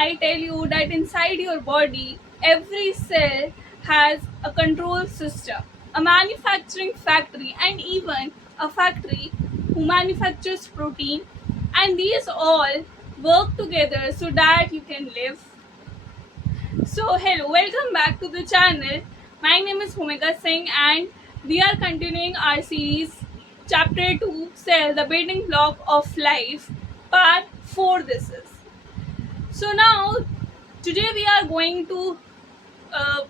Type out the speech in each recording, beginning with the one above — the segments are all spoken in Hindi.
I tell you that inside your body, every cell has a control system, a manufacturing factory, and even a factory who manufactures protein, and these all work together so that you can live. So, hello, welcome back to the channel. My name is Bhumika Singh, and we are continuing our series, Chapter 2 Cell, the Building Block of Life, Part 4. This is. So, now today we are going to uh,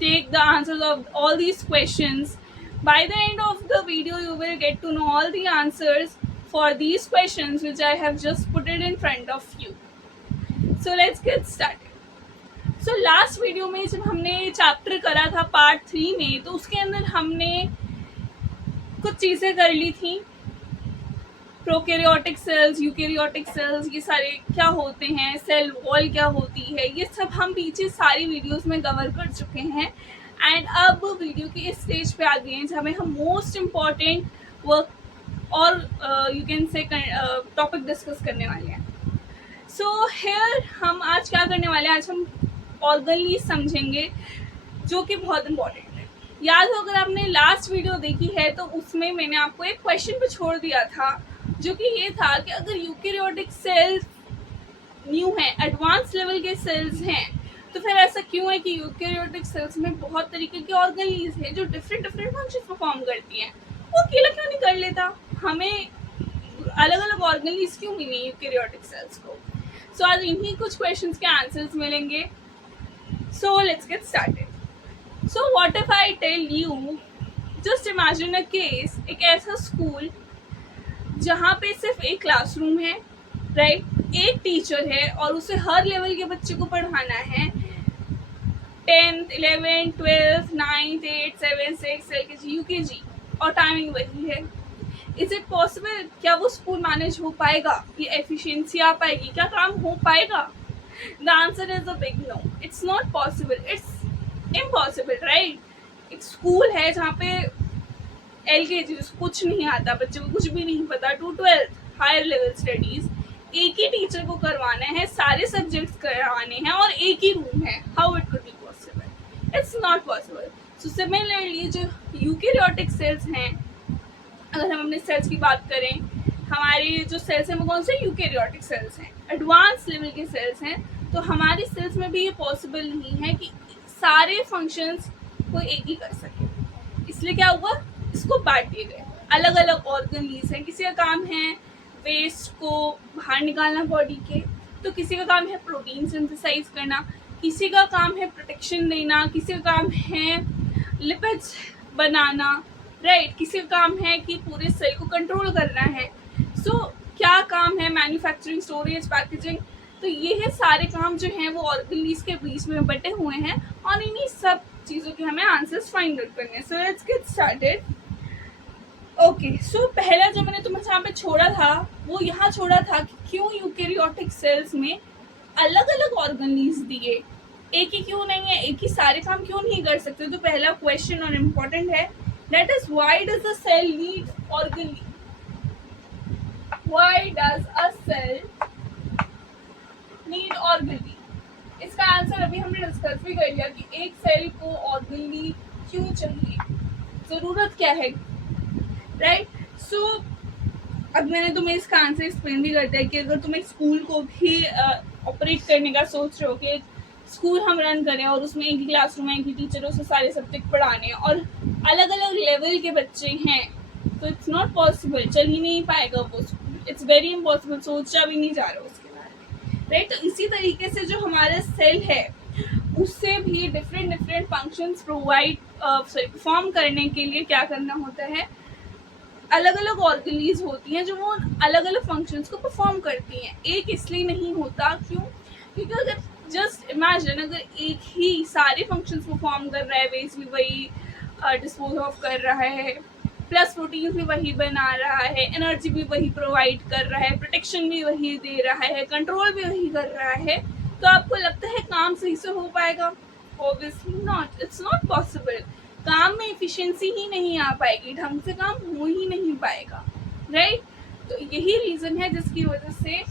take the answers of all these questions. By the end of the video, you will get to know all the answers for these questions which I have just put it in front of you. So, let's get started. So last video में जब हमने चैप्टर करा था पार्ट 3 में, तो उसके अंदर हमने कुछ चीज़ें कर ली थी. प्रोकैरियोटिक सेल्स, यूकैरियोटिक सेल्स, ये सारे क्या होते हैं, सेल वॉल क्या होती है, ये सब हम पीछे सारी वीडियोस में कवर कर चुके हैं. एंड अब वीडियो के इस स्टेज पे आ गए हैं जहाँ हम मोस्ट इम्पॉर्टेंट वर्क और you can say topic discuss करने वाले हैं. सो हेयर हम आज क्या करने वाले हैं, आज हम ऑर्गनली समझेंगे, जो कि बहुत इम्पॉर्टेंट है. याद हो अगर आपने लास्ट वीडियो देखी है तो उसमें मैंने आपको एक क्वेश्चन पे छोड़ दिया था, जो कि ये था कि अगर यूकैरियोटिक सेल्स न्यू हैं, एडवांस लेवल के सेल्स हैं, तो फिर ऐसा क्यों है कि यूकैरियोटिक सेल्स में बहुत तरीके के ऑर्गनलीज हैं जो डिफरेंट फंक्शन परफॉर्म करती हैं. वो अकेला क्यों नहीं कर लेता, हमें अलग अलग ऑर्गनलीज क्यों मिली यूकैरियोटिक सेल्स को. सो आज इन्हीं कुछ क्वेश्चंस के आंसर्स मिलेंगे. So let's get started. So what if I tell you, just imagine a case, एक ऐसा स्कूल जहाँ पे सिर्फ एक क्लासरूम है, राइट, एक टीचर है और उसे हर लेवल के बच्चे को पढ़ाना है. 10th, 11th, 12th, 9th, 8th, 7th, 6th, LKG, UKG, और टाइमिंग वही है. इज इट पॉसिबल, क्या वो स्कूल मैनेज हो पाएगा, ये एफिशिएंसी आ पाएगी, क्या काम हो पाएगा? The answer is a big no. It's not possible. It's impossible, right? एक स्कूल है जहाँ पे LKG कुछ नहीं आता, बच्चे को कुछ भी नहीं पता, to 12th higher level studies एक ही टीचर को करवाना है, सारे सब्जेक्ट्स करवाने हैं और एक ही रूम है. How it could be possible? It's not possible. So similarly जो यूकैरियोटिक सेल्स हैं, अगर हम अपने सेल्स की बात करें, हमारे जो सेल्स हैं वो कौन से यूकैरियोटिक सेल्स हैं, एडवांस लेवल के सेल्स हैं. तो हमारी सेल्स में भी ये पॉसिबल नहीं है कि सारे फंक्शंस को एक ही कर सके. इसलिए क्या हुआ, इसको बांट दिए गए, अलग अलग ऑर्गनलीज हैं. किसी का काम है वेस्ट को बाहर निकालना बॉडी के, तो किसी का काम है प्रोटीन सिंथेसाइज करना, किसी का काम है प्रोटेक्शन देना, किसी का काम है लिपिड्स बनाना, राइट, किसी का काम है कि पूरे सेल को कंट्रोल करना है. सो क्या काम है, मैन्युफैक्चरिंग, स्टोरेज, पैकेजिंग. तो ये है सारे काम जो हैं वो ऑर्गनलीज के बीच में बटे हुए हैं और इन्हीं सब चीज़ों के हमें आंसर्स फाइंड आउट करने हैं. So let's get started. Okay, so पहला जो मैंने तुम्हें जहाँ पे छोड़ा था वो यहाँ छोड़ा था कि क्यों यूकैरियोटिक सेल्स में अलग अलग ऑर्गनलीज दिए, एक ही क्यों नहीं है, एक ही सारे काम क्यों नहीं कर सकते. तो पहला क्वेश्चन और इम्पोर्टेंट है, that is why does a cell need organelle. Why does a cell need organelle? इसका आंसर अभी हमने डिस्कस भी कर लिया कि एक सेल को ऑर्गनली क्यों चाहिए, ज़रूरत क्या है, राइट. सो अब मैंने तुम्हें इसका आंसर एक्सप्लेन भी कर दिया कि अगर तुम एक स्कूल को भी ऑपरेट करने का सोच रहे हो कि स्कूल हम रन करें और उसमें एक ही क्लासरूम है, एक ही टीचरों से सारे सब्जेक्ट पढ़ाने और अलग अलग लेवल के बच्चे हैं, तो इट्स नॉट पॉसिबल, चल ही नहीं पाएगा वो. इट्स वेरी इम्पॉसिबल, सोचा भी नहीं जा रहा उसके बारे में, राइट. तो इसी तरीके से जो हमारा सेल है उससे भी डिफरेंट फंक्शंस परफॉर्म करने के लिए क्या करना होता है, अलग अलग ऑर्गनलीज होती हैं जो वो अलग अलग फंक्शंस को परफॉर्म करती हैं. एक इसलिए नहीं होता, क्यों, क्योंकि अगर जस्ट इमेजिन अगर एक ही सारे फंक्शंस परफॉर्म कर रहा है, वेस्ट भी वही डिस्पोज ऑफ कर रहा है, प्लस प्रोटीन भी वही बना रहा है, एनर्जी भी वही प्रोवाइड कर रहा है, प्रोटेक्शन भी वही दे रहा है, कंट्रोल भी वही कर रहा है, तो आपको लगता है काम सही से हो पाएगा? Obviously not. It's not possible. काम में एफिशिएंसी ही नहीं आ पाएगी, ढंग से काम हो ही नहीं पाएगा, राइट. तो यही रीज़न है जिसकी वजह से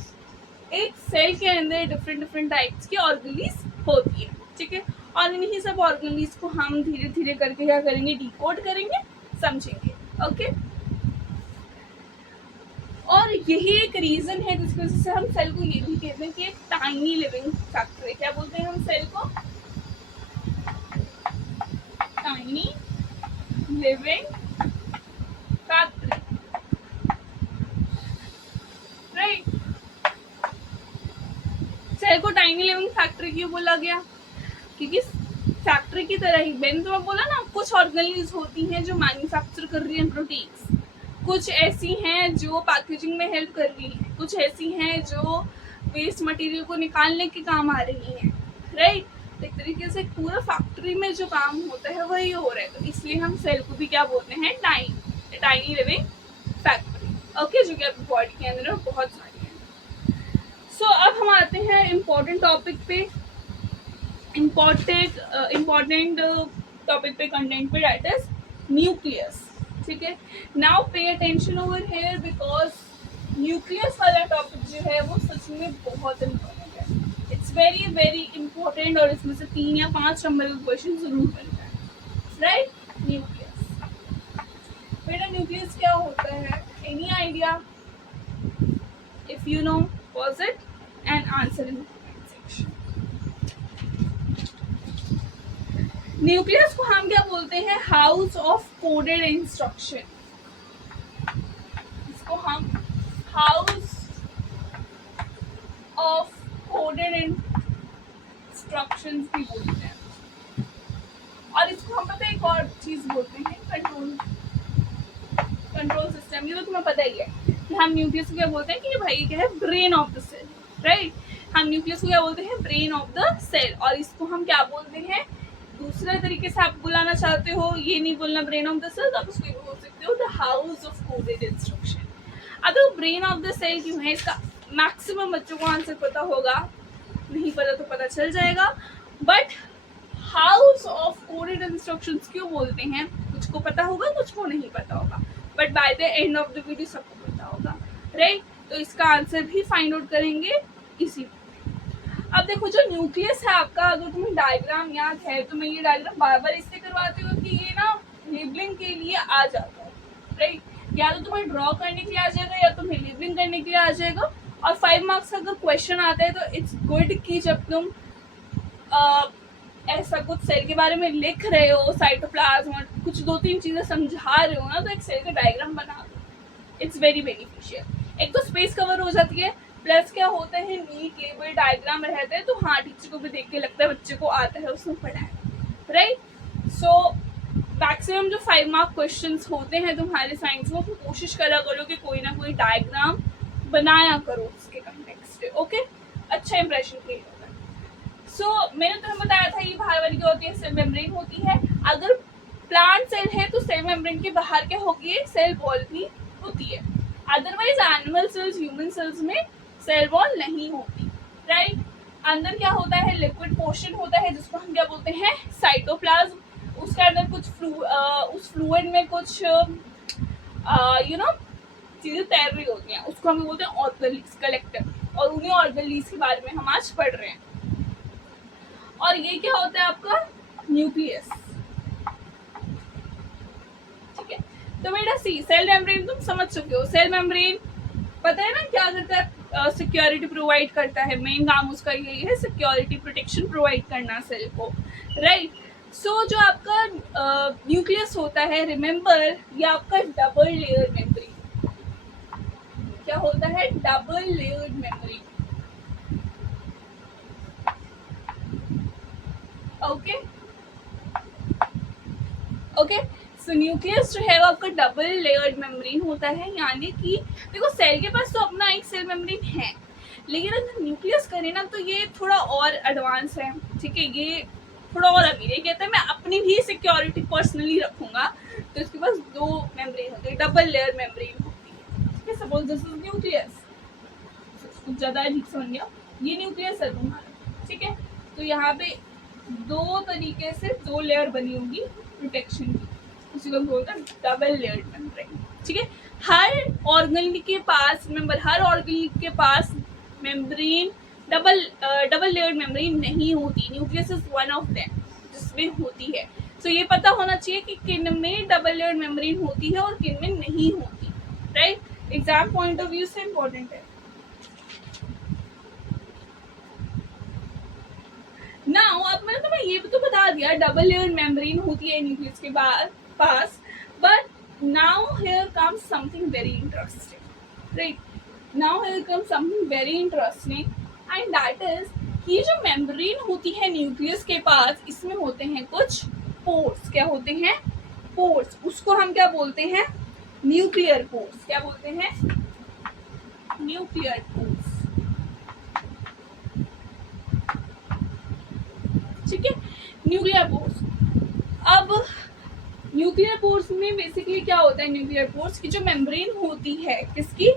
एक सेल के अंदर डिफरेंट डिफरेंट टाइप्स की ऑर्गेनीज होती है, ठीक है। और इन्हीं सब ऑर्गेनीज को हम धीरे धीरे करके क्या करेंगे, डिकोड करेंगे, समझेंगे, ओके। और यही एक रीजन है जिसकी वजह से हम सेल को ये भी कहते हैं कि एक टाइनी लिविंग फैक्टर है। क्या बोलते हैं हम सेल को? Tiny living factory, right. Cell को टाइनी लिविंग फैक्ट्री क्यों बोला गया? क्योंकि फैक्ट्री की तरह ही, मैंने तुम्हें बोला ना, कुछ ऑर्गेनीज होती हैं जो मैन्युफैक्चर कर रही हैं प्रोटीन्स, कुछ ऐसी हैं जो पैकेजिंग में हेल्प कर रही हैं, कुछ ऐसी हैं जो वेस्ट मटेरियल को निकालने के काम आ रही हैं, राइट। तो एक तरीके से पूरा फैक्ट्री में जो काम होता है वही हो रहा है, तो इसलिए हम सेल को भी क्या बोलते हैं, टाइनी लिविंग फैक्ट्री, ओके, जो कि आपकी बॉडी के अंदर बहुत सारी है। सो अब हम आते हैं इम्पोर्टेंट टॉपिक पे, इम्पोर्टेंट टॉपिक पे, कंटेंट पे, दैट इज न्यूक्लियस, ठीक है। Now pay attention over here, because nucleus वाला टॉपिक जो है वो सच में बहुत इम्पोर्टेंट है, इट्स वेरी वेरी इम्पोर्टेंट, और इसमें से 3 या 5 नंबर का क्वेश्चन जरूर बनता है, राइट। न्यूक्लियस, बेटा न्यूक्लियस क्या होता है? Any idea? If you know, pause it and answer in section. Nucleus को हम क्या बोलते हैं? House of coded instruction. इसको हम हाउस ऑफ कोडेड इंस्ट्रक्शंस भी बोलते हैं, और इसको हम पता है एक और चीज बोलते हैं, कंट्रोल सिस्टम। ये तो तुम्हें पता ही है कि हम न्यूक्लियस को क्या बोलते हैं कि भाई क्या है, brain of the cell, right. हम न्यूक्लियस को क्या बोलते हैं? Brain of the cell. और इसको हम क्या बोलते हैं? दूसरे तरीके से आप बुलाना चाहते हो, ये नहीं बोलना ब्रेन ऑफ द सेल, तो आप उसको बोल सकते हो the house of coded instruction. अब वो ब्रेन ऑफ द सेल क्यों है, इसका मैक्सिमम बच्चों को आंसर पता होगा, नहीं पता तो पता चल जाएगा। But house of coded instructions क्यों बोलते हैं, कुछ को पता होगा, कुछ को नहीं पता होगा, but by the end of the video सबको पता होगा, राइट। तो इसका आंसर भी फाइंड आउट करेंगे इसी। अब देखो जो न्यूक्लियस है आपका, अगर तुम्हें डायग्राम याद है तो मैं ये डायग्राम बार बार इससे करवाती हूँ कि ये ना लेबलिंग के लिए आ जाता है, राइट। या तो तुम्हें ड्रॉ करने के लिए आ जाएगा या तुम्हें लेबलिंग करने के लिए आ जाएगा। और 5 मार्क्स का अगर क्वेश्चन आता है तो इट्स गुड कि जब तुम ऐसा कुछ सेल के बारे में लिख रहे हो, साइटोप्लाज्म, कुछ 2-3 चीजें समझा रहे हो ना, तो एक सेल का डायग्राम बना दो, इट्स वेरी बेनिफिशियल। एक तो स्पेस कवर हो जाती है, प्लस क्या होता है, नीट लेबल डायग्राम रहते हैं, तो हाँ टीचर को भी देख के लगता है बच्चे को आता है, उसने पढ़ा है, राइट। सो मैक्सिमम जो 5 मार्क क्वेश्चंस होते हैं तुम्हारे साइंस में, तो कोशिश करा करो कि कोई ना कोई डायग्राम बनाया करो उसके कंटेक्स्ट पे, ओके, अच्छा इंप्रेशन क्रिएट होगा। सो मैंने तुम्हें बताया था ये बाहर वाली क्या होती है, सेल मेम्ब्रेन होती है। अगर प्लांट सेल है तो सेल मेम्ब्रेन के बाहर क्या होगी, सेल वॉल भी होती है। Otherwise animal cells, human cells में सेल वॉल नहीं होती, राइट। अंदर क्या होता है, लिक्विड पोर्शन होता है जिसको हम क्या बोलते हैं, साइटोप्लाज्म। उसके अंदर कुछ उस फ्लूइड में कुछ चीजें तैर रही होती हैं, उसको हम बोलते हैं ऑर्गेनीज, कलेक्टर। और उन्हीं ऑर्गेनीज के बारे में हम आज पढ़ रहे हैं। और ये क्या होता है आपका, न्यूक्लियस, ठीक है। तो बेटा सी, सेल मेम्ब्रेन तुम समझ चुके हो। सेल मेम्ब्रेन पता है ना क्या करता है, सिक्योरिटी प्रोवाइड करता है, मेन काम उसका यही है, सिक्योरिटी प्रोटेक्शन प्रोवाइड करना सेल को, राइट। सो जो आपका न्यूक्लियस होता है, रिमेंबर ये आपका डबल लेयर मेमोरी, क्या होता है, double layered memory, okay okay. सो न्यूक्लियस जो है वो आपका डबल लेयर्ड मेम्ब्रेन होता है, यानी कि देखो सेल के पास तो अपना एक सेल मेम्ब्रेन है, लेकिन अगर न्यूक्लियस करें ना तो ये थोड़ा और एडवांस है, ठीक है, ये थोड़ा और अमीर है। कहते हैं मैं अपनी भी सिक्योरिटी पर्सनली रखूंगा, तो इसके पास 2 मेम्ब्रेन होते हैं, डबल लेयर मेम्ब्रेन होती है, ठीक है। सपोज दिस इज न्यूक्लियस, कुछ ज़्यादा अजीब समझ गया, ये न्यूक्लियस है तुम्हारा, ठीक है। तो यहाँ पे 2 तरीके से 2 लेयर बनी होगी प्रोटेक्शन की, उसी को बोलते हैं डबल लेयर्ड मेम्ब्रेन, ठीक है। हर ऑर्गेनिक के पास, रिमेंबर हर ऑर्गेनिक के पास मेम्ब्रेन डबल लेयर्ड मेम्ब्रेन नहीं होती, nucleus is one of them जिसमें होती है। सो ये पता होना चाहिए कि किन में डबल लेयर्ड मेम्ब्रेन होती है और किन में नहीं होती, right. Exam point of view से इम्पोर्टेंट है। नाउ अब मैंने तुम्हें ये भी तो बता दिया डबल लेयर्ड मेम्ब्रेन होती है न्यूक्लियस के पास, but now here comes something very interesting, right. Now here comes something very interesting and that is ये जो मेम्ब्रेन होती है न्यूक्लियस के पास, इसमें होते हैं कुछ पोर्स। क्या होते हैं? पोर्स। उसको हम क्या बोलते हैं? Nuclear pores. क्या बोलते हैं? न्यूक्लियर पोर्स, ठीक है, न्यूक्लियर पोर्स। अब न्यूक्लियर पोर्स में बेसिकली क्या होता है? न्यूक्लियर पोर्स की जो मेम्ब्रेन होती है, किसकी?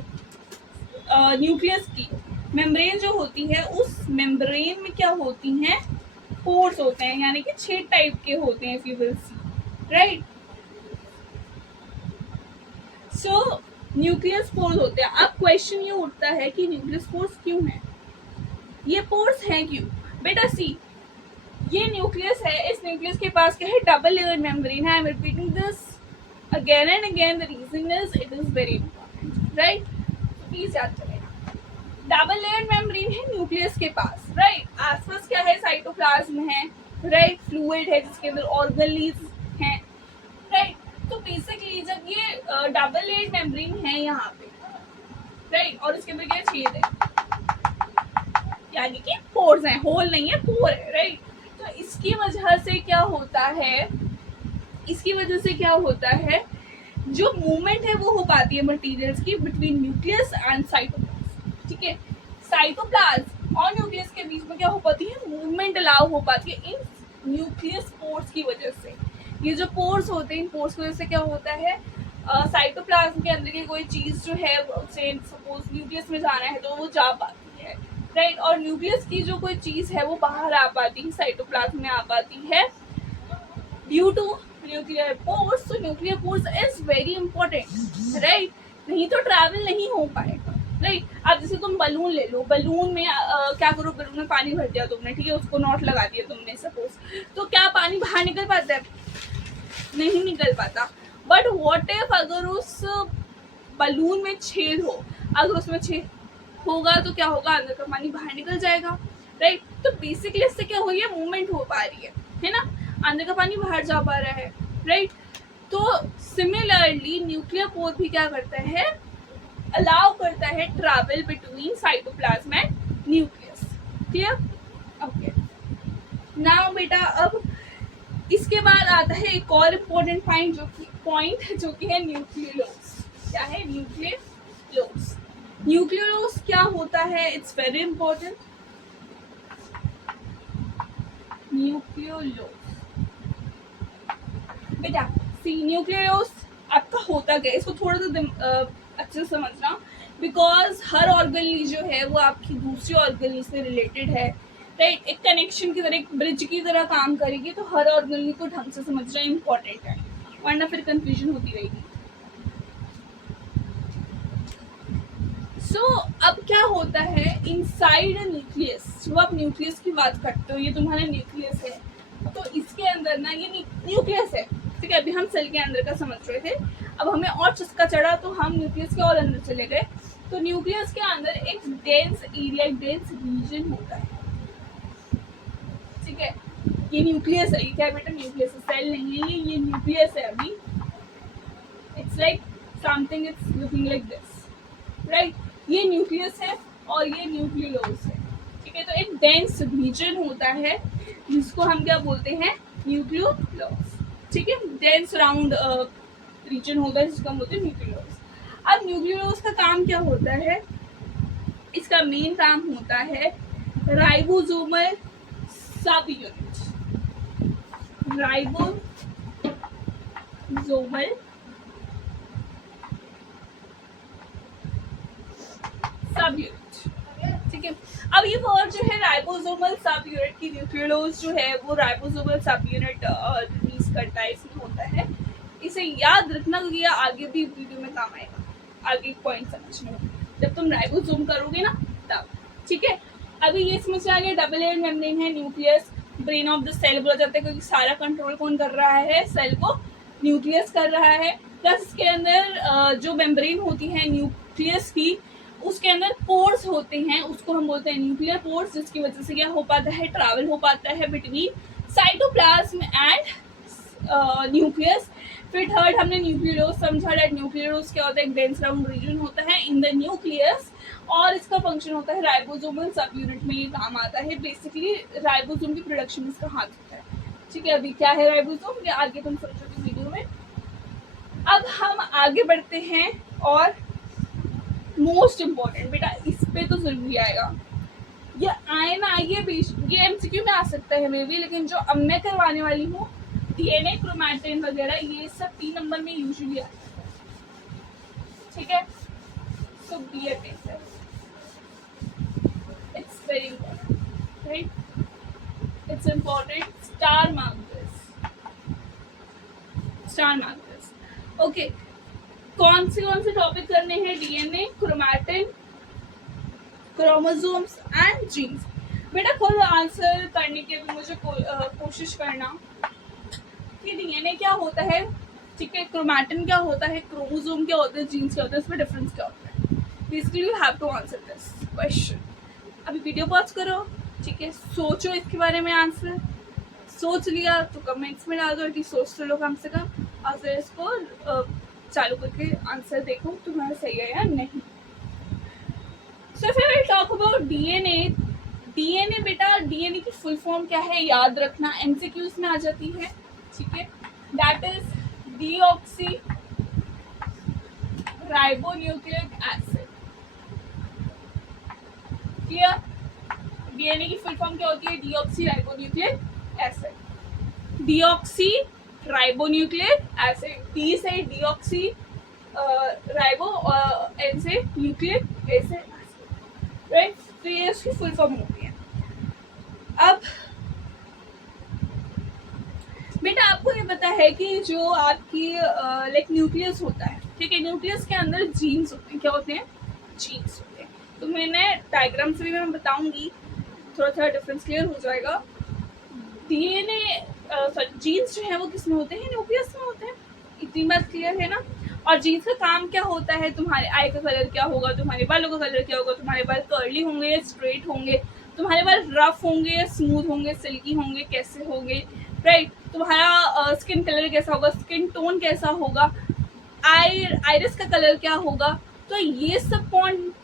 न्यूक्लियस की मेम्ब्रेन जो होती है, उस मेम्ब्रेन में क्या होती हैं? पोर्स होते हैं, यानी कि 6 टाइप के होते हैं, if you will see, right. So nucleus pores होते हैं। अब क्वेश्चन ये उठता है कि न्यूक्लियस पोर्स क्यों है? ये पोर्स हैं क्यों? बेटा सी, ये न्यूक्लियस है, इस न्यूक्लियस के पास क्या है? डबल लेयर्ड मेम्ब्रेन है। I am repeating this again and again, the reason is it is very important, right. Please याद करें, डबल लेयर्ड मेम्ब्रेन है न्यूक्लियस के पास, राइट। आसपास क्या है? साइटोप्लाज्म है, राइट। फ्लूइड है जिसके अंदर ऑर्गेनेल्स हैं, राइट। तो बेसिकली जब ये डबल लेयर्ड मेम्ब्रेन है यहाँ पे, राइट, और इसके अंदर क्या छेद है, यानी कि पोर्स हैं, होल नहीं है, पोर है, राइट। तो इसकी वजह से क्या होता है? इसकी वजह से क्या होता है? जो मूवमेंट है वो हो पाती है मटेरियल्स की बिटवीन न्यूक्लियस एंड साइटोप्लाज्म, ठीक है। साइटोप्लाज्म और न्यूक्लियस के बीच में क्या हो पाती है? मूवमेंट अलाउ हो पाती है इन न्यूक्लियस पोर्स की वजह से। ये जो पोर्स होते हैं, इन पोर्स की वजह से क्या होता है? साइटोप्लाज्म के अंदर की कोई चीज जो है, से सपोज न्यूक्लियस में जाना है तो वो जा पाती है, राइट। और न्यूक्लियस की जो कोई चीज है वो बाहर आ पाती है, साइटोप्लाज्म में आ पाती है ड्यू टू न्यूक्लियर पोर्स। तो nuclear pores is very important, right. नहीं तो ट्रैवल नहीं हो पाएगा, राइट। अब जैसे तुम बलून ले लो, बलून में क्या करो? बलून में पानी भर दिया तुमने, ठीक है, उसको नॉट लगा दिया तुमने सपोज, तो क्या पानी बाहर निकल पाता है? नहीं निकल पाता। बट व्हाट इफ अगर उस बलून में छेद हो, अगर उसमें छेद होगा तो क्या होगा? अंदर का पानी बाहर निकल जाएगा, राइट। तो बेसिकली इससे क्या हो रही है? मूवमेंट हो पा रही है ना, अंदर का पानी बाहर जा पा रहा है, राइट। तो सिमिलरली न्यूक्लियर पोर भी क्या करता है? अलाउ करता है travel between cytoplasm and nucleus, clear? Okay. Now बेटा, अब इसके बाद आता है एक और इम्पोर्टेंट पॉइंट जो कि है न्यूक्लियोलस। क्या है? न्यूक्लियोलस। न्यूक्लियोलस क्या होता है? It's very important. न्यूक्लियोलस बेटा सी, न्यूक्लियोलस आपका होता क्या? इसको थोड़ा सा अच्छे से समझना, बिकॉज हर ऑर्गेनली जो है वो आपकी दूसरी ऑर्गेनली से रिलेटेड है, राइट। एक कनेक्शन की तरह, एक ब्रिज की तरह काम करेगी, तो हर ऑर्गेनली को ढंग से समझना इम्पोर्टेंट है, वरना फिर कंफ्यूजन होती रहेगी। सो अब क्या होता है इनसाइड न्यूक्लियस? जब आप न्यूक्लियस की बात करते हो, ये तुम्हारा न्यूक्लियस है, तो इसके अंदर ना ये न्यूक्लियस है, ठीक है। अभी हम सेल के अंदर का समझ रहे थे, अब हमें और चस्का चढ़ा तो हम न्यूक्लियस के और अंदर चले गए। तो न्यूक्लियस के अंदर एक डेंस एरिया, एक डेंस रीजन होता है, ठीक है। ये न्यूक्लियस है, ये क्या बेटा? न्यूक्लियस है, सेल नहीं है ये न्यूक्लियस है। अभी it's like something, it's looking like this, right. ये न्यूक्लियस है और ये न्यूक्लियोलस है, ठीक है। तो एक डेंस रीजन होता है जिसको हम क्या बोलते हैं? न्यूक्लियोलस, ठीक है। डेंस राउंड रीजन होता है जिसको हम बोलते हैं न्यूक्लियोलस। अब न्यूक्लियोलस का काम क्या होता है? इसका मेन काम होता है राइबोसोमल सब यूनिट, राइबोसोमल सब यूनिट, ठीक है। अब ये वर्ड जो है राइबोसोमल सब यूनिट की, न्यूक्लियोलस जो है वो राइबोसोमल सब यूनिट रिलीज करता है, इसमें होता है। इसे याद रखना क्योंकि ये आगे भी वीडियो में काम आएगा, आगे पॉइंट समझने में, जब तुम राइबोसोम करोगे ना तब, ठीक है, अभी ये समझ आ गया डबल लेयर मेम्ब्रेन है, nucleus brain of the cell बोला जाता है क्योंकि सारा कंट्रोल कौन कर रहा है, सेल को न्यूक्लियस कर रहा है। प्लस इसके अंदर जो मेम्ब्रेन होती है न्यूक्लियस की, उसके अंदर पोर्स होते हैं, उसको हम बोलते हैं न्यूक्लियर पोर्स, जिसकी वजह से क्या हो पाता है, ट्रैवल हो पाता है बिटवीन साइटोप्लाज्म एंड न्यूक्लियस। फिर थर्ड हमने न्यूक्लियोलस समझा, दैट न्यूक्लियोलस क्या होता है, एक डेंस राउंड रीजन होता है इन द न्यूक्लियस, और इसका फंक्शन होता है राइबोसोमल सब यूनिट में ये काम आता है। बेसिकली राइबोसोम की प्रोडक्शन इसका हाथ होता है। ठीक है, अभी क्या है राइबोसोम, क्या आगे तुम समझोगे वीडियो में। अब हम आगे बढ़ते हैं, और मोस्ट इम्पॉर्टेंट बेटा इस पे तो जरूरी आएगा, ये आए ना आइए, ये एमसीक्यू में आ सकता है मे बी, लेकिन जो अब मैं करवाने वाली हूँ डीएनए क्रोमैटिन वगैरह ये सब 3 नंबर में यूजुअली आता है। ठीक है, so be attentive, it's very important, right, it's important, star mark this, star mark this. Okay, कौन से टॉपिक करने हैं, DNA, chromatin, chromosomes and genes. बेटा खुद आंसर करने की भी मुझे कोशिश करना कि डीएनए क्या होता है, ठीक है, क्रोमैटिन क्या होता है, क्रोमोसोम क्या होता है, जीन्स क्या होता है, इसमें डिफरेंस क्या होता है। Basically you have to answer this question. अभी वीडियो पॉज करो, ठीक है, सोचो इसके बारे में आंसर, सोच लिया तो कमेंट्स में डाल दो कि सोच तो लो कम से कम, और फिर इसको चालू करके आंसर देखो तुम्हारा सही है या नहीं। सो फिर will talk about DNA. DNA बेटा, डीएनए की फुल फॉर्म क्या है याद रखना, एमसीक्यूज में आ जाती है। ठीक है, that is deoxy ribonucleic acid. Clear, DNA की फुल फॉर्म क्या होती है, deoxy ribonucleic acid, deoxy ribonucleic acid, D से डीऑक्सी राइबो और एन से न्यूक्लिक एसिड, राइट, तो ये उसकी फुल फॉर्म होती है। अब बेटा आपको ये पता है कि जो आपकी लाइक न्यूक्लियस होता है, ठीक है, न्यूक्लियस के अंदर जीन्स होते हैं, क्या होते हैं, जीन्स होते हैं। तो मैंने डायग्राम से भी मैं बताऊंगी, थोड़ा थोड़ा डिफरेंस क्लियर हो जाएगा। डीएनए सॉरी जीन्स जो है वो किस में होते हैं, न्यूक्लियस में होते हैं, इतनी बात क्लियर है ना। और जीन्स का काम क्या होता है, तुम्हारे आई का कलर क्या होगा, तुम्हारे बालों का कलर क्या होगा, तुम्हारे बाल कर्ली होंगे या स्ट्रेट होंगे, तुम्हारे बाल रफ होंगे या स्मूथ होंगे, सिल्की होंगे, कैसे होंगे, राइट, तुम्हारा स्किन कलर कैसा होगा, स्किन टोन कैसा होगा, आइरिस का कलर क्या होगा। तो ये सब पॉइंट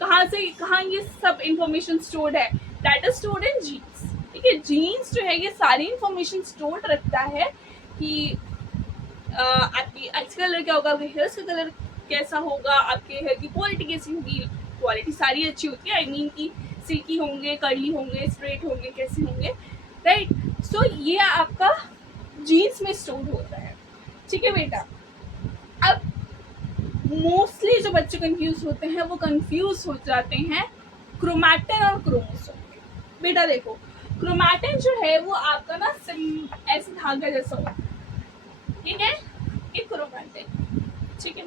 कहाँ ये सब इंफॉर्मेशन स्टोर्ड है, that is stored in genes. ठीक है, जीन्स जो है ये सारी इंफॉर्मेशन स्टोर्ड रखता है कि आपकी आइज का कलर क्या होगा, आपके हेयर्स का कलर कैसा होगा, आपके हेयर की क्वालिटी कैसी होगी, क्वालिटी सारी अच्छी होती है, आई मीन की सिल्की होंगे, कर्ली होंगे, स्ट्रेट होंगे, कैसे होंगे, राइट। सो ये आपका जीन्स में स्टोर होता है। ठीक है बेटा, अब मोस्टली जो बच्चे कंफ्यूज होते हैं वो कंफ्यूज हो जाते हैं क्रोमैटिन और क्रोमोसोम में। बेटा देखो, क्रोमैटिन जो है वो आपका ना ऐसे धागा जैसा होता है, ठीक है, ये क्रोमैटिन। ठीक है,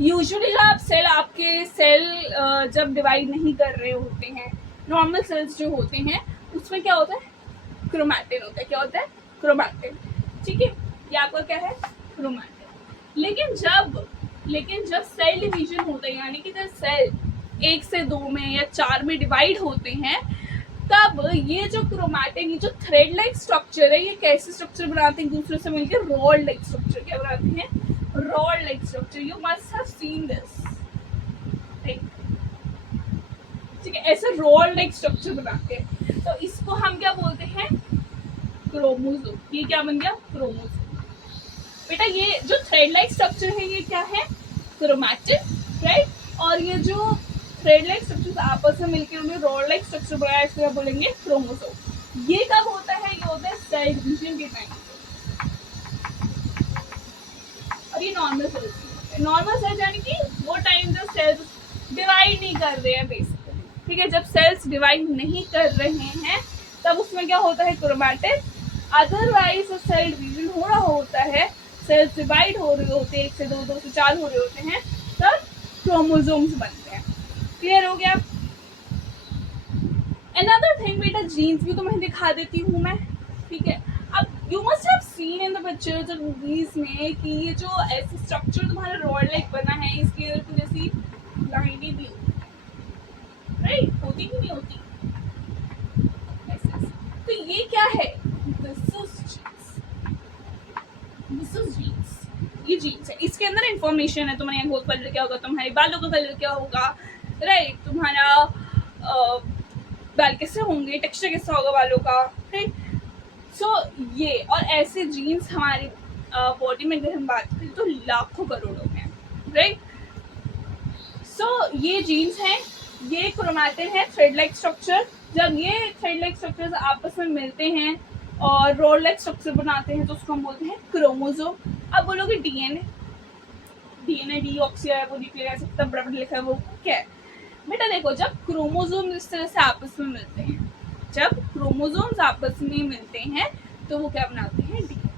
यूजुअली जब आपके सेल जब डिवाइड नहीं कर रहे होते हैं, नॉर्मल सेल्स जो होते हैं उसमें क्या होता है, क्रोमैटिन होता है। क्या होता है, क्रोमैटिन। ठीक है, ये आपका क्या है, क्रोमैटिन। लेकिन जब सेल डिवीजन होता है, यानी कि जब सेल 1 से 2 में या 4 में डिवाइड होते हैं, तब ये जो क्रोमैटिन, ये जो थ्रेड लाइक स्ट्रक्चर है, ये कैसे स्ट्रक्चर बनाते हैं दूसरे से मिलकर, रॉड लाइक स्ट्रक्चर। क्या बनाते हैं, rod like structure. You must have seen this, ठीक है, ऐसे रॉड लाइक स्ट्रक्चर बनाते हैं। तो इसको हम क्या बोलते हैं, क्रोमोसोम। ये क्या बन गया, क्रोमोसोम। बेटा ये जो थ्रेड लाइक स्ट्रक्चर है ये क्या है, क्रोमैटिन, राइट। और ये जो थ्रेड लाइक स्ट्रक्चर आपस में मिलकर उन्हें रॉड लाइक स्ट्रक्चर बनाया, इसको बोलेंगे क्रोमोसोम। ये कब होता है, ये होता है सेल डिवीजन के टाइम। और ये नॉर्मल सेल्स, नॉर्मल सेल्स यानी कि वो टाइम जब सेल्स डिवाइड नहीं कर रहे हैं बेसिकली। ठीक है, जब सेल्स डिवाइड नहीं कर रहे हैं तब उसमें क्या होता है, क्रोमैटिन। अदरवाइज सेल डिवीजन हो रहा होता है, सेल्स डिवाइड हो रहे होते हैं, 1 से 2, 2 से 4 हो रहे होते हैं, तब क्रोमोसोम्स बनते हैं। क्लियर हो गया। जीन्स भी तुम्हें दिखा देती हूँ मैं, ठीक है। अब you must have seen in the pictures और मूवीज में कि ये जो ऐसे स्ट्रक्चर तुम्हारा रॉड लाइक बना है, इसके अंदर कुछ ऐसी लाइनें भी होती, राइट, होती कि नहीं होती ऐसे। तो ये क्या है, दिस इज जीन्स, ये जीन्स है, इसके अंदर इंफॉर्मेशन है, तुम्हारे यहाँ कलर क्या होगा, तुम्हारे बालों का कलर क्या होगा, राइट, तुम्हारा बाल कैसे होंगे, टेक्सचर कैसा होगा बालों का, राइट। सो ये और ऐसे जीन्स हमारी बॉडी में अगर हम बात करें तो लाखों करोड़ों में, राइट। सो ये जीन्स हैं, ये क्रोमैटिन है, थ्रेड लाइक स्ट्रक्चर। जब ये थ्रेड लाइक स्ट्रक्चर्स आपस में मिलते हैं और रोड लाइक स्ट्रक्चर बनाते हैं तो उसको हम बोलते हैं क्रोमोसोम। अब बोलोगे डीएनए, डीएनए डीऑक्सीराइबोन्यूक्लिक एसिड सब बराबर लिखा है, वो क्या है बेटा? देखो, जब क्रोमोसोम इस तरह से आपस में मिलते हैं, जब क्रोमोसोम्स आपस में मिलते हैं तो वो क्या बनाते हैं, डीएनए।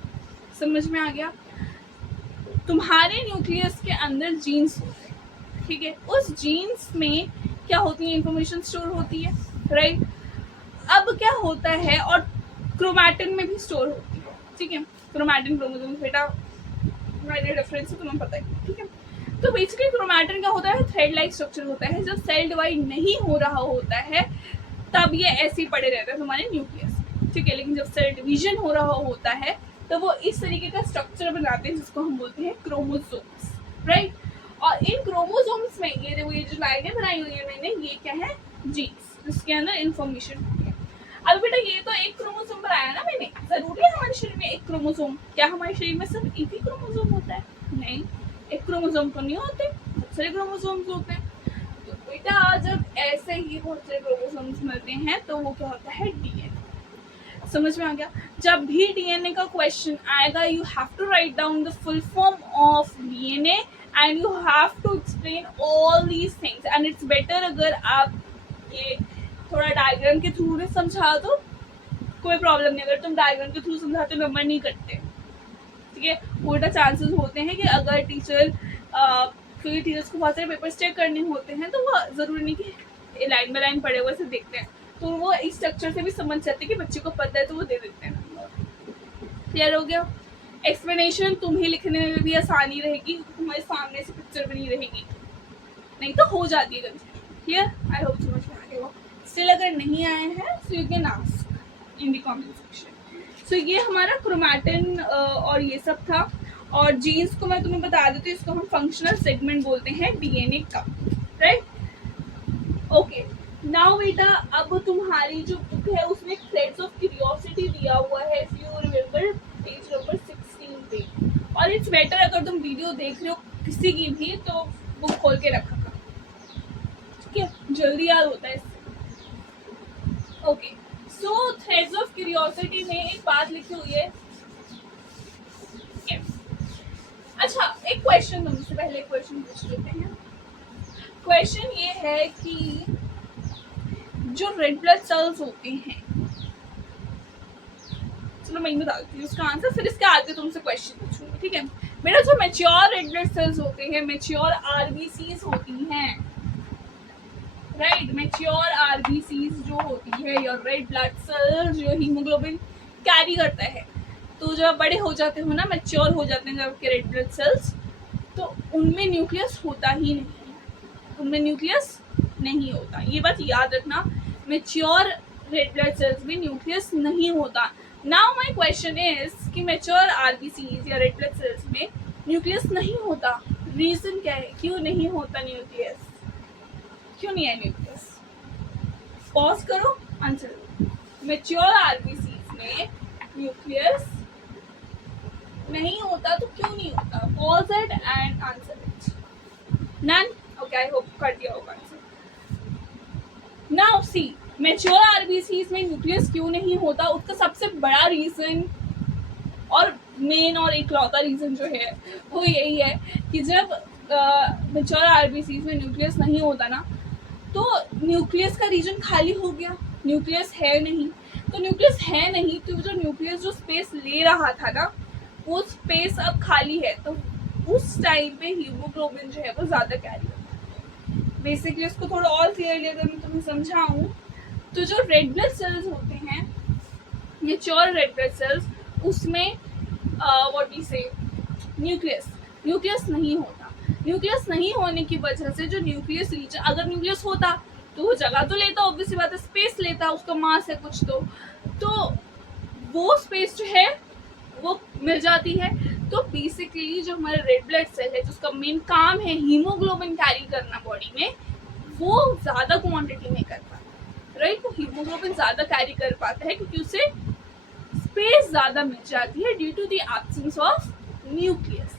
समझ में आ गया? तुम्हारे न्यूक्लियस के अंदर जीन्स होते हैं, ठीक है, उस जीन्स में क्या होती है, इंफॉर्मेशन स्टोर होती है, राइट। अब क्या होता है, और क्रोमैटिन में भी स्टोर होती है, ठीक है। क्रोमैटिन क्रोमोसोम बेटा माइनर डिफरेंस है, तुम्हें पता है, ठीक है। तो बेसिकली क्रोमैटिन क्या होता है, थ्रेड लाइक स्ट्रक्चर होता है। जब सेल डिवाइड नहीं हो रहा होता है तब ये ऐसे ही पड़े रहते हैं तुम्हारे न्यूक्लियस, ठीक है। लेकिन जब सेल डिवीजन हो रहा होता है तो वो इस तरीके का स्ट्रक्चर बनाते हैं जिसको हम बोलते हैं क्रोमोसोम्स, राइट। और इन क्रोमोसोम्स में ये देखो, ये जो लाइनें बनाई हुई है मैंने, ये क्या है, जीन्स, जिसके अंदर इंफॉर्मेशन होती है। अब बेटा ये तो एक क्रोमोसोम बनाया ना मैंने, जरूरी है हमारे शरीर में एक क्रोमोसोम? क्या हमारे शरीर में सिर्फ एक ही क्रोमोसोम होता है? नहीं, एक क्रोमोसोम तो नहीं होते, बहुत सारे क्रोमोसोम्स होते हैं। तो बेटा जब ऐसे ही बहुत सारे क्रोमोसोम्स मिलते हैं तो वो क्या होता है, डीएनए। समझ में आ गया? जब भी डीएनए का क्वेश्चन आएगा, you have to write down the full form of DNA and you have to explain all these things. And it's better अगर आप ये थोड़ा डायग्राम के थ्रू में समझा दो, कोई प्रॉब्लम नहीं। अगर तुम डायग्राम के थ्रू समझाते नंबर नहीं कटते, ठीक है। उल्टा चांसेस होते हैं कि अगर टीचर क्योंकि टीचर्स को बहुत सारे पेपर्स चेक करने होते हैं तो वो ज़रूरी नहीं कि लाइन बाय लाइन पढ़े हुए से देखते हैं, तो वो इस स्ट्रक्चर से भी समझ जाते हैं कि बच्चे को पता है तो वो दे देते हैं। क्लियर हो गया? एक्सप्लेनेशन तुम्हें लिखने में भी आसानी रहेगी, तुम्हारे सामने से पिक्चर बनी रहेगी, नहीं तो हो जाती है कंफ्यूजन। क्लियर? आई होप समझ में आ गया। स्टिल अगर नहीं आए हैं so you can ask in the comment section. So ये हमारा क्रोमैटिन और ये सब था। और जीन्स को मैं तुम्हें बता देती हूँ, इसको हम फंक्शनल सेगमेंट बोलते हैं डीएनए का, राइट। ओके, नाउ बेटा अब तुम्हारी जो बुक है उसमें थ्रेड्स ऑफ क्यूरियोसिटी दिया हुआ है, if you remember page number 16 पे। और इट्स बेटर अगर तुम वीडियो देख रहे हो किसी की भी तो बुक खोल के रखा करो, ठीक है, जल्दी याद होता है इससे। Okay, so threads of curiosity में एक बात लिखी हुई है। अच्छा, एक क्वेश्चन तुमसे पहले क्वेश्चन पूछ लेते हैं। क्वेश्चन ये है कि जो रेड ब्लड सेल्स होते हैं, चलो मैं बता देती हूँ उसका आंसर, फिर इसके आगे तुमसे क्वेश्चन पूछूंगी, ठीक है बेटा। जो मैच्योर रेड ब्लड सेल्स होते हैं, मैच्योर आरबीसीज होती हैं, राइट, मैच्योर आरबीसीज जो होती है या रेड ब्लड सेल्स जो हीमोग्लोबिन कैरी करता है, तो जब बड़े हो जाते हो ना, मैच्योर हो जाते हैं जब के रेड ब्लड सेल्स, तो उनमें न्यूक्लियस होता ही नहीं है, उनमें न्यूक्लियस नहीं होता। ये बात याद रखना, मैच्योर रेड ब्लड सेल्स में न्यूक्लियस नहीं होता। नाउ माय क्वेश्चन इज कि मैच्योर आरबीसीज या रेड ब्लड सेल्स में न्यूक्लियस नहीं होता, रीजन क्या है, क्यों नहीं होता न्यूक्लियस, क्यों नहीं है न्यूक्लियस? पॉज करो, आंसर। मैच्योर आरबीसीज में न्यूक्लियस नहीं होता, तो क्यों नहीं होता? Pause it and answer it. None? Okay, I hope कर दिया होगा answer. Now see, mature RBCs में न्यूक्लियस क्यों नहीं होता, उसका सबसे बड़ा रीजन और मेन और इकलौता रीजन जो है वो यही है कि जब मैच्योर आरबीसीज में न्यूक्लियस नहीं होता ना, तो न्यूक्लियस का रीजन खाली हो गया, न्यूक्लियस है नहीं। तो न्यूक्लियस है नहीं तो जो न्यूक्लियस जो स्पेस ले रहा था ना, वो स्पेस अब खाली है, तो उस टाइम पे हीमोग्लोबिन जो है वो ज़्यादा कैरी होता है। बेसिकली उसको थोड़ा और क्लियरली अगर मैं तुम्हें समझाऊँ तो जो रेड ब्लड सेल्स होते हैं, मैच्योर रेड ब्लड सेल्स, उसमें व्हाट वी से न्यूक्लियस नहीं होता। न्यूक्लियस नहीं होने की वजह से जो न्यूक्लियस रीजन, अगर न्यूक्लियस होता तो वो जगह तो लेता, ऑब्वियसली बात है, स्पेस लेता, उसका मास है कुछ, तो वो स्पेस जो है वो मिल जाती है। तो बेसिकली जो हमारा रेड ब्लड सेल है, जिसका मेन काम है हीमोग्लोबिन कैरी करना बॉडी में, वो ज़्यादा क्वांटिटी में कर पाता, राइट। वो हीमोग्लोबिन ज़्यादा कैरी कर पाता है क्योंकि उसे स्पेस ज़्यादा मिल जाती है due to the absence of nucleus.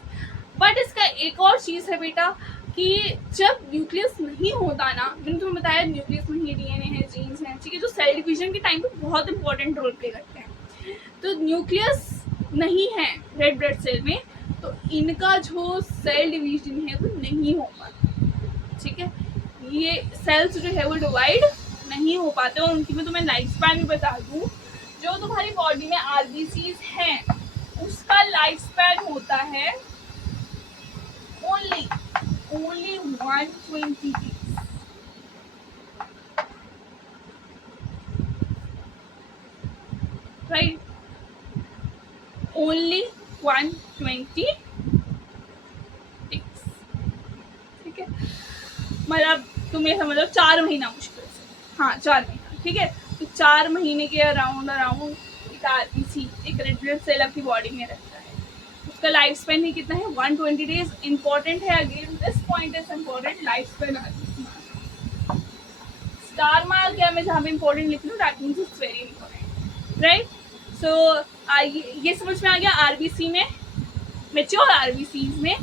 But इसका एक और चीज़ है बेटा कि जब न्यूक्लियस नहीं होता ना, मैंने तुम्हें बताया न्यूक्लियस में ही डीएनए है, जीन्स हैं, ठीक है, जो सेल डिवीजन के टाइम पे बहुत इंपॉर्टेंट रोल प्ले करते हैं। तो न्यूक्लियस नहीं है रेड ब्लड सेल में, तो इनका जो सेल डिवीजन है वो नहीं हो पाता, ठीक है। ये सेल्स जो है वो डिवाइड नहीं हो पाते। और उनकी मैं तुम्हें लाइफ स्पैन भी बता दूँ, जो तुम्हारी बॉडी में आरबीसीज हैं उसका लाइफ स्पैन होता है only 120 days, right, only 120 days, ठीक है। मतलब तुम ये समझ लो 4 महीना मुश्किल से, हाँ 4 महीना, ठीक है। तो 4 महीने के अराउंड एक आरबीसी, एक रेड ब्लड सेल आपकी बॉडी में रहता है। उसका लाइफ स्पेन ही कितना है, 120 डेज। इंपॉर्टेंट है, again this point is important, life span RBC star mark या मैं जहाँ पे इंपॉर्टेंट लिख लूँ, that means it's very important, right. So ये समझ में आ गया, आरबीसी में, मैच्योर आरबीसीज में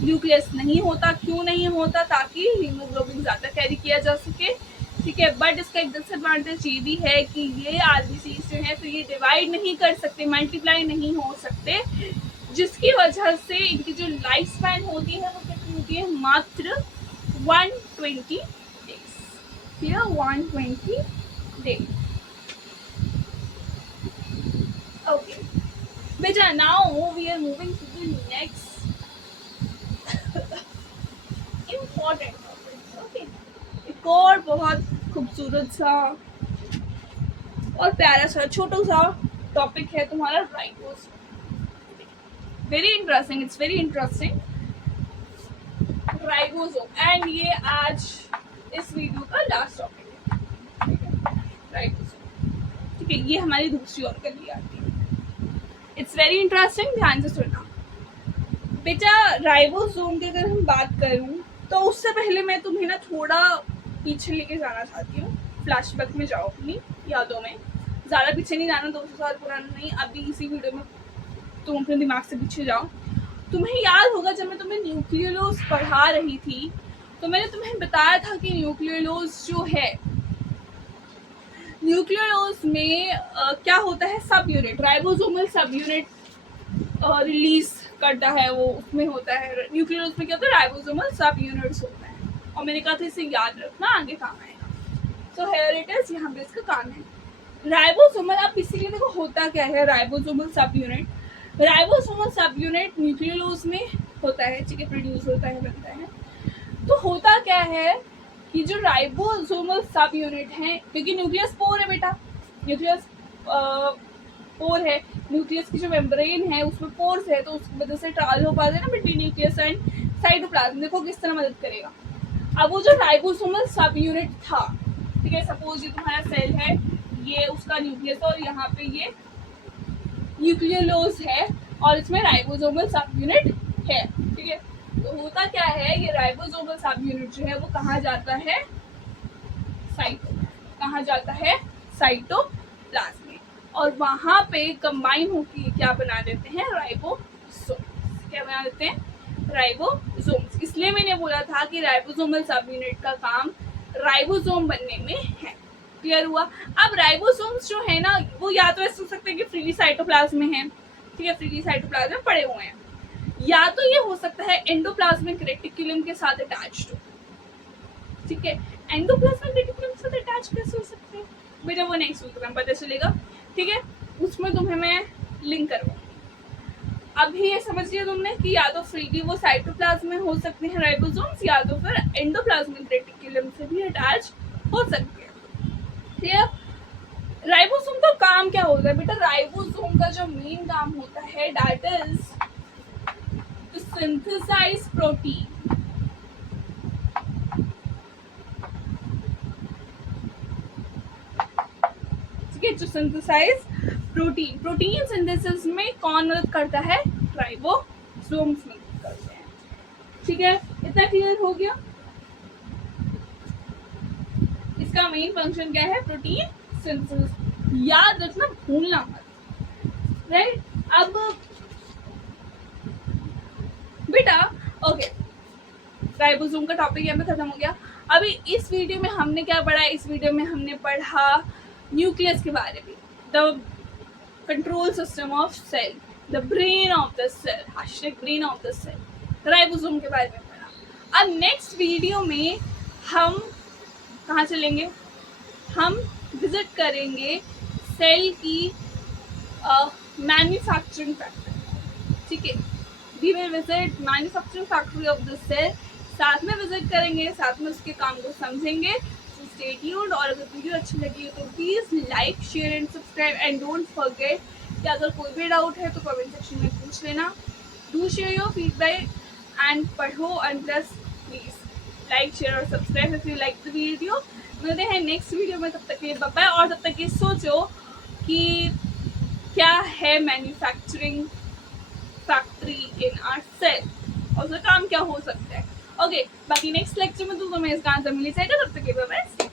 न्यूक्लियस नहीं होता। क्यों नहीं होता? ताकि हीमोग्लोबिन ज़्यादा कैरी किया जा सके, ठीक है। बट इसका एक डिसएडवांटेज ये भी है कि ये आरबीसीज जो है तो ये डिवाइड नहीं कर सकते, मल्टीप्लाई नहीं हो सकते, जिसकी वजह से इनकी जो लाइफ स्पैन होती है वो कितनी होती है, मात्र 120 डेज, ठीक है, 120 डेज। ओके बेटा, now we are moving to the next important topic. Okay, एक और बहुत खूबसूरत सा और प्यारा सा छोटा सा टॉपिक है तुम्हारा ribosome. Very interesting, it's very interesting, ribosome. And ये आज इस वीडियो का लास्ट टॉपिक है, राइबोसोम, ठीक है। ये हमारी दूसरी और कली आती है, इट्स वेरी इंटरेस्टिंग, ध्यान से सुनना बेटा। राइबोसोम की अगर हम बात करूं तो उससे पहले मैं तुम्हें ना थोड़ा पीछे लेके जाना चाहती हूँ, फ्लैशबैक में जाओ अपनी यादों में। ज़्यादा पीछे नहीं जाना, 200 साल पुराना नहीं, अभी इसी वीडियो में तुम अपने दिमाग से पीछे जाओ। तुम्हें याद होगा जब मैं तुम्हें न्यूक्लियोलोज पढ़ा रही थी तो मैंने तुम्हें बताया था कि न्यूक्लियोलोज जो है, न्यूक्लियोलोज में क्या होता है, सब यूनिट, राइबोसोमल सब यूनिट रिलीज करता है, वो उसमें होता है। न्यूक्लियोलोज में क्या होता है, राइबोसोमल सब यूनिट्स होता है। और मैंने कहा था इसे याद रखना, आगे काम आएगा। सो हियर इट इज, यहाँ पे इसका काम है राइबोसोमल। अब इसीलिए देखो होता क्या है ribosomal subunit. Ribosomal subunit nucleolus में होता है, ठीक है, प्रोड्यूस होता है, बनता है। तो होता क्या है कि जो राइबोसोमल सब यूनिट है, क्योंकि न्यूक्लियस पोर है बेटा, न्यूक्लियस पोर है, न्यूक्लियस की जो मेम्ब्रेन है उसमें पोर्स है, तो उस वजह से ट्रैवल हो पाता है ना बिटवीन न्यूक्लियस एंड साइटोप्लाज्म। देखो किस तरह मदद करेगा। अब वो जो राइबोसोमल सब यूनिट था, ठीक है, सपोज ये तुम्हारा सेल है, ये उसका न्यूक्लियस है और यहाँ पे ये न्यूक्लियोलोज है और इसमें राइबोसोमल सब यूनिट है, ठीक है। तो होता क्या है, ये राइबोसोमल सब यूनिट जो है वो कहाँ जाता है, कहाँ जाता है, साइटोप्लाज्म में, और वहाँ पे कंबाइन होकर क्या बना देते हैं, राइबोसोम्स। क्या बना देते हैं, राइबोसोम्स। इसलिए मैंने बोला था कि राइबोसोमल सब यूनिट का काम राइबोसोम बनने में है। क्लियर हुआ? अब राइबोसोम्स जो है ना, वो या तो ऐसे हो सकते हैं कि फ्रीली साइटोप्लाज्म में है, ठीक है, फ्रीली साइटोप्लाज्म में पड़े हुए हैं, या तो ये हो सकता है एंडोप्लाज्मिक रेटिकुलम के साथ अटैच्ड हो, ठीक है। एंडोप्लाज्मिक रेटिकुलम के साथ अटैच कैसे हो सकते हैं बेटा, वो नेक्स्ट वीक में पता चलेगा, ठीक है, उसमें तुम्हें मैं लिंक करवाऊंगी। अभी ये समझ लिया तुमने कि या तो फ्रीली वो साइटोप्लाज्म में हो सकते हैं राइबोसोम्स, या तो फिर एंडोप्लाज्मिक रेटिकुलम से भी अटैच हो सकते हैं, ठीक होता है बेटा? राइबोसोम का जो मेन काम होता है that is to synthesise protein. ठीक है, to synthesise protein. Protein synthesis में कौन मदद करता है? राइबोसोम्स मदद करते हैं। ठीक है, इतना क्लियर हो गया? इसका मेन फंक्शन क्या है? Protein synthesis. याद रखना, भूलना मत। राइट, अब बेटा ओके, राइबोसोम का टॉपिक यहाँ पे खत्म हो गया। अभी इस वीडियो में हमने क्या पढ़ा? इस वीडियो में हमने पढ़ा न्यूक्लियस के बारे में, the control system of cell, the brain of the cell, hashtag brain of the cell. Ribosome के बारे में पढ़ा। अब नेक्स्ट वीडियो में हम कहाँ चलेंगे? हम विजिट करेंगे सेल की मैन्युफैक्चरिंग फैक्ट्री। ठीक है, we will visit manufacturing factory of the cell. साथ में विजिट करेंगे, साथ में उसके काम को समझेंगे। So stay tuned. और अगर वीडियो अच्छी लगी हो तो please like, share and subscribe and don't forget कि अगर कोई भी डाउट है तो कमेंट सेक्शन में पूछ लेना। Do share your feedback and पढ़ो and plus please like, share और subscribe if you like the video. मिलते हैं नेक्स्ट वीडियो में, तब तक के लिए बाय बाय। और तब तक ये सोचो कि क्या है manufacturing factory in our cell और उसका काम क्या हो सकता है। ओके, बाकी नेक्स्ट लेक्चर में तो तुम्हें इसका आंसर मिल जाएगा। तब तक के लिए बाय बाय।